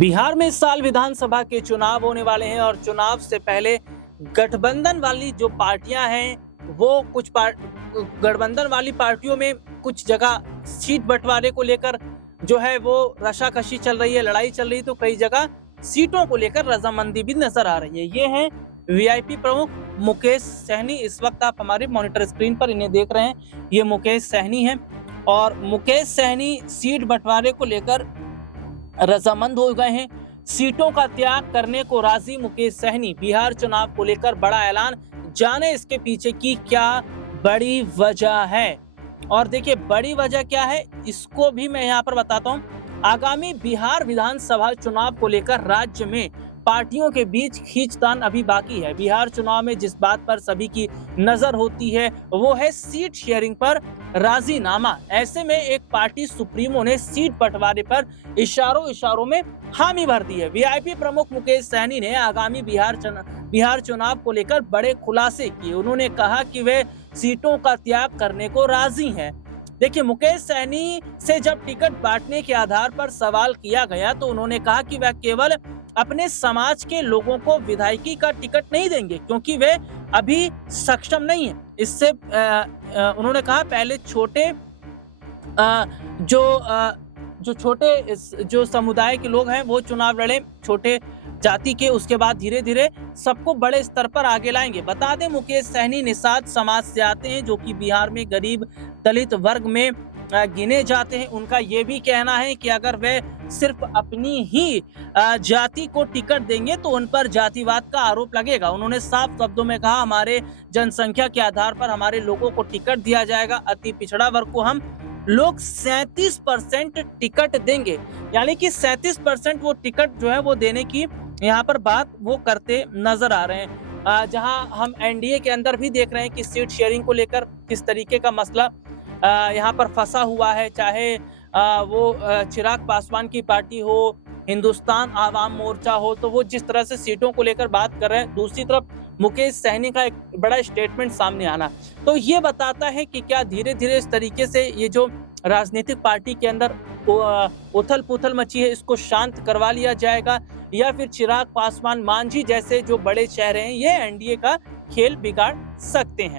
बिहार में इस साल विधानसभा के चुनाव होने वाले हैं और चुनाव से पहले गठबंधन वाली जो पार्टियां हैं वो गठबंधन वाली पार्टियों में कुछ जगह सीट बंटवारे को लेकर जो है वो रशाकशी चल रही है, लड़ाई चल रही है। तो कई जगह सीटों को लेकर रजामंदी भी नजर आ रही है। ये हैं वीआईपी प्रमुख मुकेश सहनी। इस वक्त आप हमारे मॉनिटर स्क्रीन पर इन्हें देख रहे हैं, ये मुकेश सहनी हैं और मुकेश सहनी सीट बंटवारे को लेकर रजामंद हो गए हैं। सीटों का त्याग करने को राजी मुकेश सहनी। बिहार चुनाव को लेकर बड़ा ऐलान, जाने इसके पीछे की क्या बड़ी वजह है। और देखिए बड़ी वजह क्या है इसको भी मैं यहाँ पर बताता हूँ। आगामी बिहार विधानसभा चुनाव को लेकर राज्य में पार्टियों के बीच खींचतान अभी बाकी है। बिहार चुनाव में जिस बात पर सभी की नजर होती है वो है सीट शेयरिंग पर राजीनामा। ऐसे में एक पार्टी सुप्रीमो ने सीट बंटवारे पर इशारों में हामी भर दी है। वीआईपी प्रमुख मुकेश सहनी ने आगामी बिहार चुनाव को लेकर बड़े खुलासे किए। उन्होंने कहा कि वे सीटों का त्याग करने को राजी हैं। देखिए मुकेश सहनी से जब टिकट बांटने के आधार पर सवाल किया गया तो उन्होंने कहा कि वह केवल अपने समाज के लोगों को विधायकी का टिकट नहीं देंगे क्योंकि वे अभी सक्षम नहीं है। इससे उन्होंने कहा पहले जो समुदाय के लोग हैं वो चुनाव लड़े, छोटे जाति के, उसके बाद धीरे धीरे सबको बड़े स्तर पर आगे लाएंगे। बता दें मुकेश सहनी निषाद समाज से आते हैं जो कि बिहार में गरीब दलित वर्ग में गिने जाते हैं। उनका ये भी कहना है कि अगर वे सिर्फ अपनी ही जाति को टिकट देंगे तो उन पर जातिवाद का आरोप लगेगा। उन्होंने साफ शब्दों में कहा हमारे जनसंख्या के आधार पर हमारे लोगों को टिकट दिया जाएगा। अति पिछड़ा वर्ग को हम लोग 37% टिकट देंगे, यानी कि 37% वो टिकट जो है वो देने की यहाँ पर बात वो करते नजर आ रहे हैं। जहां हम एनडीए के अंदर भी देख रहे हैं कि सीट शेयरिंग को लेकर किस तरीके का मसला यहाँ पर फंसा हुआ है। चाहे वो चिराग पासवान की पार्टी हो, हिंदुस्तान आवाम मोर्चा हो, तो वो जिस तरह से सीटों को लेकर बात कर रहे हैं, दूसरी तरफ मुकेश सहनी का एक बड़ा स्टेटमेंट सामने आना तो ये बताता है कि क्या धीरे धीरे इस तरीके से ये जो राजनीतिक पार्टी के अंदर उथल पुथल मची है इसको शांत करवा लिया जाएगा या फिर चिराग पासवान, मांझी जैसे जो बड़े चेहरे हैं ये एनडीए का खेल बिगाड़ सकते हैं।